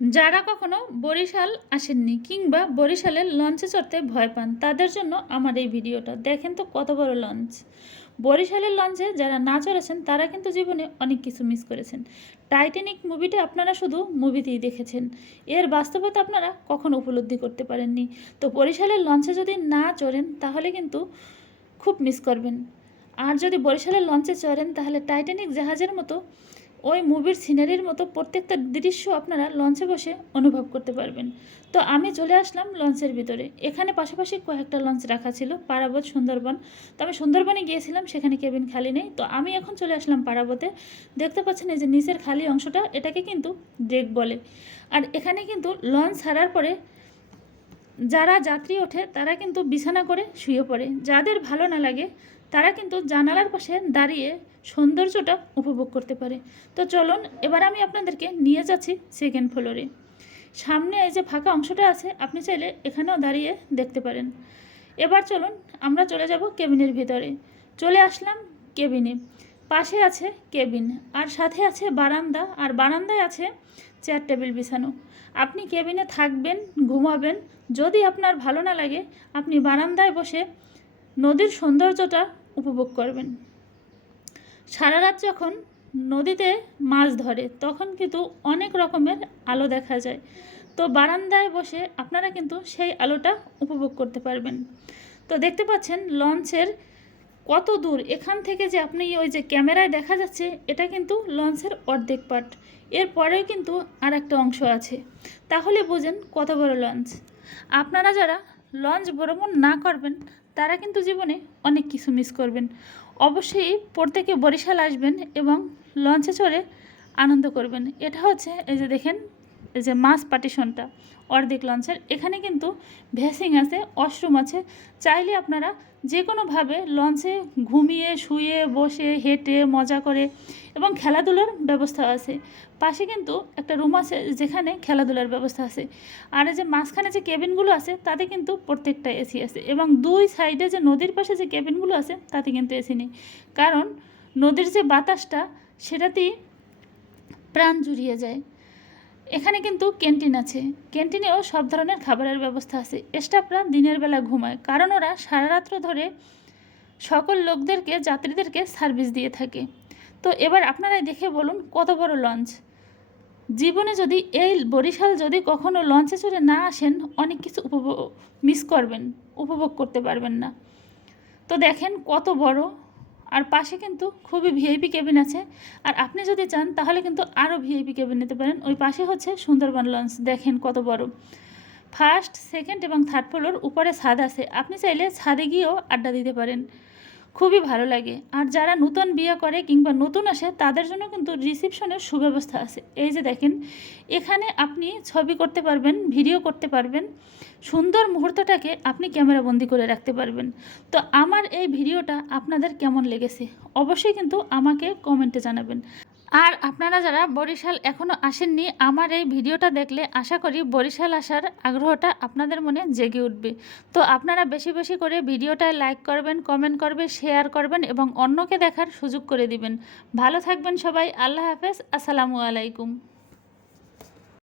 যারা কখনো বরিশাল আসেননি কিংবা বরিশালের লঞ্চে চড়তে ভয় পান তাদের জন্য আমার এই ভিডিওটা দেখেন তো কত বড় লঞ্চ। বরিশালের লঞ্চে যারা না চড়েছেন তারা কিন্তু জীবনে অনেক কিছু মিস করেছেন। টাইটানিক মুভিটা আপনারা শুধু মুভিতেই দেখেছেন, এর বাস্তবতা আপনারা কখনো উপলব্ধি করতে পারেননি। তো বরিশালের লঞ্চে যদি না চড়েন তাহলে কিন্তু খুব মিস করবেন। আর যদি বরিশালের লঞ্চে চড়েন তাহলে টাইটানিক জাহাজের মতো ওই মুভির সিনারির মতো প্রত্যেকটা দৃশ্য আপনারা লঞ্চে বসে অনুভব করতে পারবেন। তো আমি চলে আসলাম লঞ্চের ভিতরে। এখানে পাশাপাশি কয়েকটা লঞ্চ রাখা ছিল, পারাবত, সুন্দরবন। তো আমি সুন্দরবনে গিয়েছিলাম, সেখানে কেবিন খালি নেই। তো আমি এখন চলে আসলাম পারাবতে। দেখতে পাচ্ছেন এই যে নিচের খালি অংশটা, এটাকে কিন্তু ডেক বলে। আর এখানে কিন্তু লঞ্চ ছাড়ার পরে যারা যাত্রী ওঠে তারা কিন্তু বিছানা করে শুয়ে পড়ে। যাদের ভালো না লাগে তারা কিন্তু জানালার পাশে দাঁড়িয়ে সৌন্দর্যটা উপভোগ করতে পারে। তো চলুন এবার আমি আপনাদেরকে নিয়ে যাচ্ছি সেকেন্ড ফ্লোরে। সামনে এই যে ফাঁকা অংশটা আছে, আপনি চাইলে এখানেও দাঁড়িয়ে দেখতে পারেন। এবার চলুন আমরা চলে যাব কেবিনের ভিতরে। চলে আসলাম কেবিনে। পাশে আছে কেবিন আর সাথে আছে বারান্দা, আর বারান্দায় আছে চেয়ার টেবিল বিছানো। আপনি কেবিনে থাকবেন, ঘুমাবেন। যদি আপনার ভালো না লাগে আপনি বারান্দায় বসে নদীর সৌন্দর্যটা উপভোগ করবেন। সারা রাত যখন নদীতে মাছ ধরে তখন কিন্তু অনেক রকমের আলো দেখা যায়। তো বারান্দায় বসে আপনারা কিন্তু সেই আলোটা উপভোগ করতে পারবেন। তো দেখতে পাচ্ছেন লঞ্চের কত দূর, এখান থেকে যে আপনি ওই যে ক্যামেরায় দেখা যাচ্ছে এটা কিন্তু লঞ্চের অর্ধেক পার্ট। এরপরেও কিন্তু আর একটা অংশ আছে, তাহলে বোঝেন কত বড় লঞ্চ। আপনারা যারা লঞ্চ ভ্রমণ না করবেন তারা কিন্তু জীবনে অনেক কিছু মিস করবেন। অবশ্যই প্রত্যেকে বরিশাল আসবেন এবং লঞ্চে চড়ে আনন্দ করবেন। এটা হচ্ছে এই যে দেখেন, এই যে মাছ পার্টিশনটা অর্ধেক লঞ্চের, এখানে কিন্তু ভেসিং আছে, ওয়াশরুম আছে। চাইলে আপনারা যে কোনোভাবে লঞ্চে ঘুমিয়ে, শুয়ে, বসে, হেঁটে, মজা করে এবং খেলাধুলার ব্যবস্থা আছে। পাশে কিন্তু একটা রুম আছে যেখানে খেলাধুলার ব্যবস্থা আছে। আর এই যে মাঝখানে যে কেবিনগুলো আছে তাতে কিন্তু প্রত্যেকটা এসি আছে, এবং দুই সাইডে যে নদীর পাশে যে কেবিনগুলো আছে তাতে কিন্তু এসি নেই, কারণ নদীর যে বাতাসটা সেটাতেই প্রাণ জুড়িয়ে যায়। এখানে কিন্তু ক্যান্টিন আছে, ক্যান্টিনেও সব ধরনের খাবারের ব্যবস্থা আছে। স্টাফরা দিনের বেলা ঘুমায়, কারণ ওরা সারা রাত্র ধরে সকল লোকদেরকে, যাত্রীদেরকে সার্ভিস দিয়ে থাকে। তো এবার আপনারাই দেখে বলুন কত বড় লঞ্চ। জীবনে যদি এই বরিশাল যদি কখনো লঞ্চে চড়ে না আসেন অনেক কিছু মিস করবেন, উপভোগ করতে পারবেন না। তো দেখেন কত বড়। আর পাশে কিন্তু খুবই ভিআইপি কেবিন আছে, আর আপনি যদি চান তাহলে কিন্তু আরও ভিআইপি কেবিন নিতে পারেন। ওই পাশে হচ্ছে সুন্দরবন লঞ্চ, দেখেন কত বড়। ফার্স্ট, সেকেন্ড এবং থার্ড ফ্লোর, উপরে ছাদ আছে, আপনি চাইলে ছাদে গিয়েও আড্ডা দিতে পারেন, খুবই ভালো লাগে। আর যারা নতুন বিয়ে করে কিংবা নতুন আসে তাদের জন্য কিন্তু রিসেপশনের সুব্যবস্থা আছে। এই যে দেখেন, এখানে আপনি ছবি করতে পারবেন, ভিডিও করতে পারবেন, সুন্দর মুহূর্তটাকে আপনি ক্যামেরাবন্দি করে রাখতে পারবেন। তো আমার এই ভিডিওটা আপনাদের কেমন লেগেছে অবশ্যই কিন্তু আমাকে কমেন্টে জানাবেন। আর আপনারা যারা বরিশাল এখনও আসেননি, আমার এই ভিডিওটা দেখলে আশা করি বরিশাল আসার আগ্রহটা আপনাদের মনে জেগে উঠবে। তো আপনারা বেশি বেশি করে ভিডিওটায় লাইক করবেন, কমেন্ট করবেন, শেয়ার করবেন এবং অন্যকে দেখার সুযোগ করে দিবেন। ভালো থাকবেন সবাই। আল্লাহ হাফেজ। আসসালামু আলাইকুম।